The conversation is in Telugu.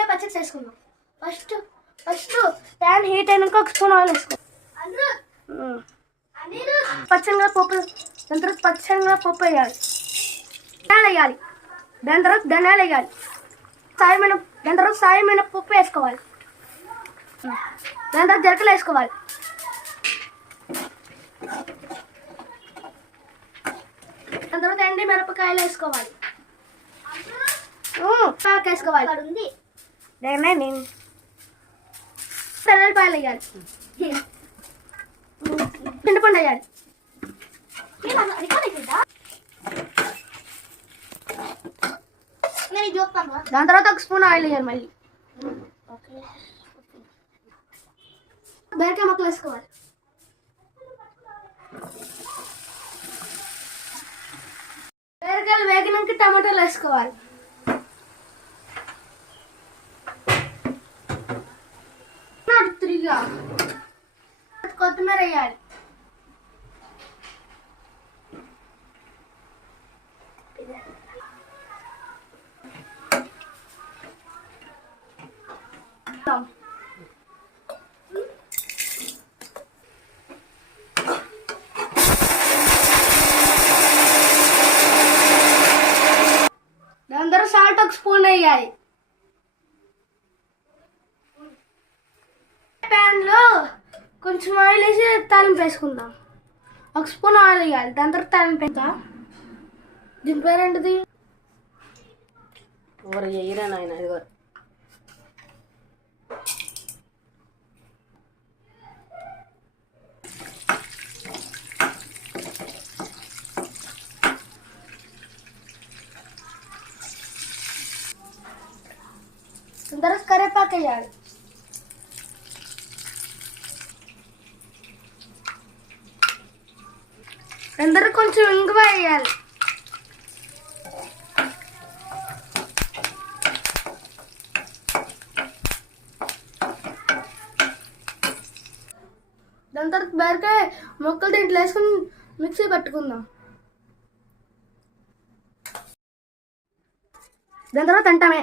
బెండకాయ పచ్చడి చేసుకుందాం. ఫస్ట్ ప్యాన్ హీట్ అయినాక ఒక స్పూన్ ఆయిల్ వేసుకో. పచ్చనిగా పప్పు, దాని తర్వాత పచ్చనిగా పప్పు వేయాలి, వేయాలి. దాని తర్వాత ధనియాలు వేయాలి, దాని తర్వాత సాయమైన పప్పు వేసుకోవాలి. దాని తర్వాత జరకలు వేసుకోవాలి. దాని తర్వాత ఎండి మిరపకాయలు వేసుకోవాలి, వేసుకోవాలి. తెల్లపాయలు వేయాలి, చింతపండు వేయాలి. దాని తర్వాత ఒక స్పూన్ ఆయిల్ వేయాలి. మళ్ళీ బీరకాయ ముక్కలు వేసుకోవాలి. బీరకాయలు వేగినాక టమాటాలు వేసుకోవాలి. కొత్తిమీర వేయాలి. దాని తర్వాత సాల్ట్ ఒక స్పూన్ వేయాలి. ప్యాన్లో కొంచెం ఆయిల్ వేసి తాలింపు వేసుకుందాం. ఒక స్పూన్ ఆయిల్ వేయాలి. దాని తర్వాత తాలింపు వేస్తా. దీని పేరేంటిది? దాని తర్వాత కరివేపాకు వేయాలి. అందరూ కొంచెం ఇంగువ వేయాలి. దాని తర్వాత బీరకాయ ముక్కలు దీంట్లో వేసుకుని మిక్సీ పట్టుకుందాం. దాని తర్వాత తింటామే.